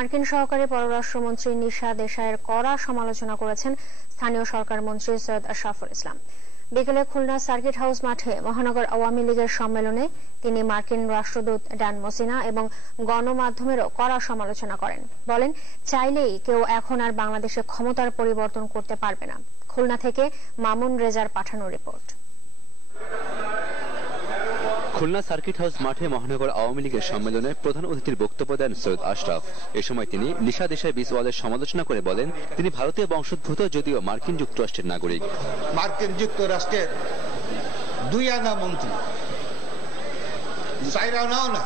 মার্কিন সহকারী পররাষ্ট্রমন্ত্রী নিশা দেশাইয়ের কড়া সমালোচনা করেছেন স্থানীয় সরকার মন্ত্রী সৈয়দ আশরাফুল ইসলাম। বিকেলে খুলনা সার্কিট হাউস মাঠে মহানগর আওয়ামী লীগের সম্মেলনে তিনি মার্কিন রাষ্ট্রদূত ড্যান মসিনা এবং গণমাধ্যমেরও কড়া সমালোচনা করেন। বলেন, চাইলেই কেউ এখন আর বাংলাদেশে ক্ষমতার পরিবর্তন করতে পারবে না। খুলনা থেকে মামুন রেজার পাঠানো রিপোর্ট। খুলনা সার্কিট হাউস মাঠে মহানগর আওয়ামী লীগের সম্মেলনে প্রধান অতিথির বক্তব্য দেন সৈয়দ আশরাফ। এ সময় তিনি নিশা দেশাই বিসওয়ালের সমালোচনা করে বলেন, তিনি ভারতীয় বংশোদ্ভূত যদিও মার্কিন যুক্তরাষ্ট্রের নাগরিক। মার্কিন যুক্তরাষ্ট্রের 2 আনা মন্ত্রী, 4 আনাও না,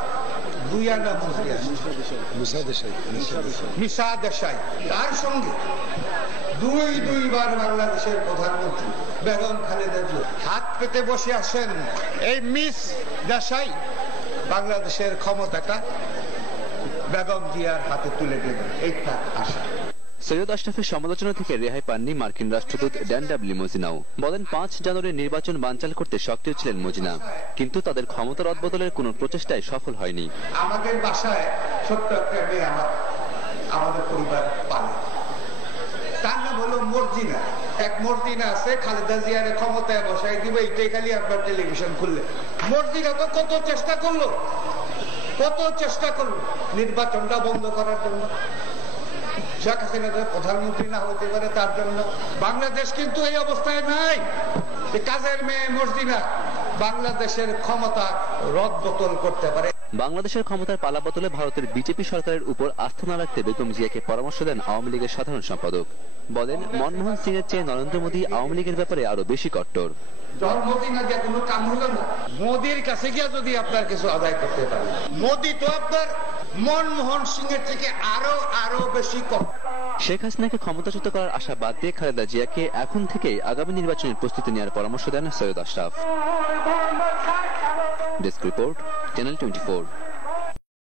2 আনা মন্ত্রী আছে নিশা দেশাই। তার সঙ্গে দুইবার বাংলাদেশের প্রধানমন্ত্রী বেগম খালেদা জিয়া হাত পেতে বসে আছেন। এই মিস দেশাই বাংলাদেশের ক্ষমতাটা বেগম জিয়ার হাতে তুলে দেবেন, এইটা আশা। সৈয়দ আশরাফের সমালোচনা থেকে রেহাই পাননি মার্কিন রাষ্ট্রদূত ড্যান মসিনাও। বলেন, 5 জানুয়ারির নির্বাচন বানচাল করতে সক্রিয় ছিলেন মজিনা, কিন্তু তাদের ক্ষমতা রদবদলের কোনো প্রচেষ্টাই সফল হয়নি। আমাদের বাসায় ছোট্ট একটা মেয়ে আমাদের পরিবার পালে, তার নাম হলো মর্জিনা। এক মর্জিনা আছে, খালেদা জিয়ার ক্ষমতায় বসাই দিবে, এইটাই খালি আপনার টেলিভিশন খুললে। মর্জিনা তো কত চেষ্টা করলো নির্বাচনটা বন্ধ করার জন্য, শেখ হাসিনা প্রধানমন্ত্রী না হতে পারে তার জন্য। বাংলাদেশ কিন্তু এই অবস্থায় নাই যে কাজের মেয়ে মর্জিনা বাংলাদেশের ক্ষমতা রদবদল করতে পারে। বাংলাদেশের ক্ষমতার পালাবদলে ভারতের বিজেপি সরকারের উপর আস্থা না রাখতে বেগম জিয়াকে পরামর্শ দেন আওয়ামী লীগের সাধারণ সম্পাদক। বলেন, মনমোহন সিং এর চেয়ে নরেন্দ্র মোদী আওয়ামী লীগের ব্যাপারে আরো বেশি কট্টর। কোনো কাম হলো না, মোদীর কাছে গিয়ে যদি আপনার কিছু আদায় করতে পারে, মোদী তো আপনার মনমোহন সিং এর থেকে আরো বেশি কট্টর। শেখ হাসিনাকে ক্ষমতাচ্যুত করার আশা বাদ দিয়ে খালেদা জিয়াকে এখন থেকেই আগামী নির্বাচনের প্রস্তুতি নেওয়ার পরামর্শ দেন Syed Ashraf. Desk report, channel 24।